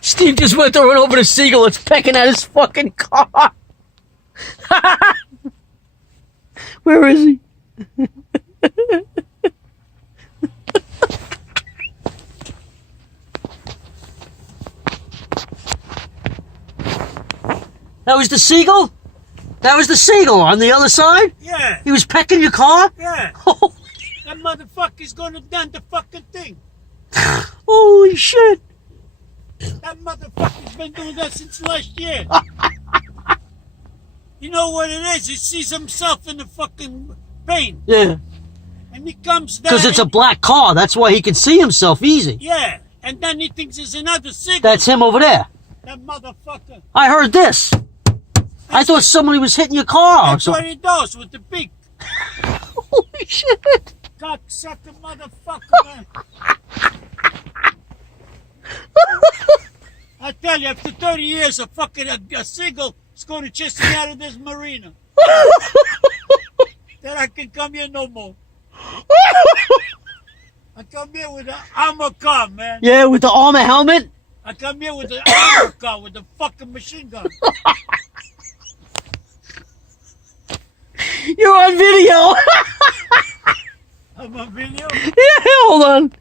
Steve just went to run over the seagull that's pecking at his fucking car. Where is he? That was the seagull? That was the seagull on the other side? Yeah. He was pecking your car? Yeah. Holy, That motherfucker's gonna done the fucking thing. holy shit. That motherfucker's been doing that since last year. You know what it is? He sees himself in the fucking paint. Yeah. And he comes down. Because it's a black car. That's why he can see himself easy. Yeah. And then he thinks it's another seagull. That's him over there. That motherfucker. I heard this. I thought somebody was hitting your car or That's what something. he does with the beak. Holy shit. Cocksucker motherfucker, man. I tell you, after 30 years, a seagull is going to chase me out of this marina. Then I can come here no more. I come here with an armor car, man. Yeah, with the armor helmet? I come here with the armor car, with the fucking machine gun. You're on video. I'm on video. Yeah, hold on.